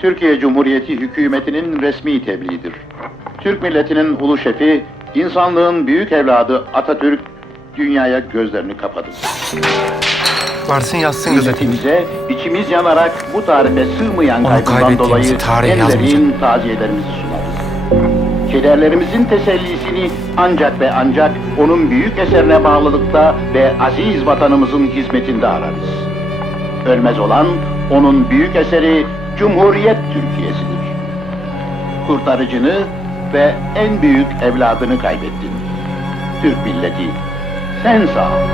Türkiye Cumhuriyeti hükümetinin resmi tebliğidir. Türk milletinin ulu şefi, insanlığın büyük evladı Atatürk dünyaya gözlerini kapadı. Varsın yazsın gazetemiz. Milletimize içimiz yanarak bu tarife sığmayan Onu kaybından kaybettiğimizi dolayı tarihe en yazmayacak. derin taziyelerimizi sunarız. Kederlerimizin tesellisini ancak ve ancak onun büyük eserine bağlılıkta ve aziz vatanımızın hizmetinde ararız. Ölmez olan onun büyük eseri Cumhuriyet Türkiye'sidir. Kurtarıcını ve en büyük evladını kaybettin. Türk milleti, sen sağ ol.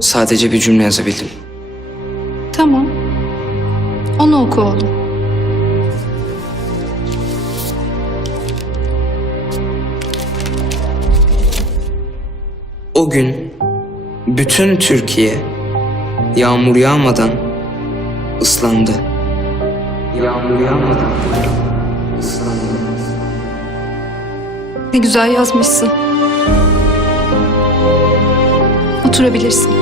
Sadece bir cümle yazabildim. Tamam. Onu oku oğlum. O gün bütün Türkiye yağmur yağmadan ıslandı. Yağmur yağmadan ıslandı. Ne güzel yazmışsın. Oturabilirsin.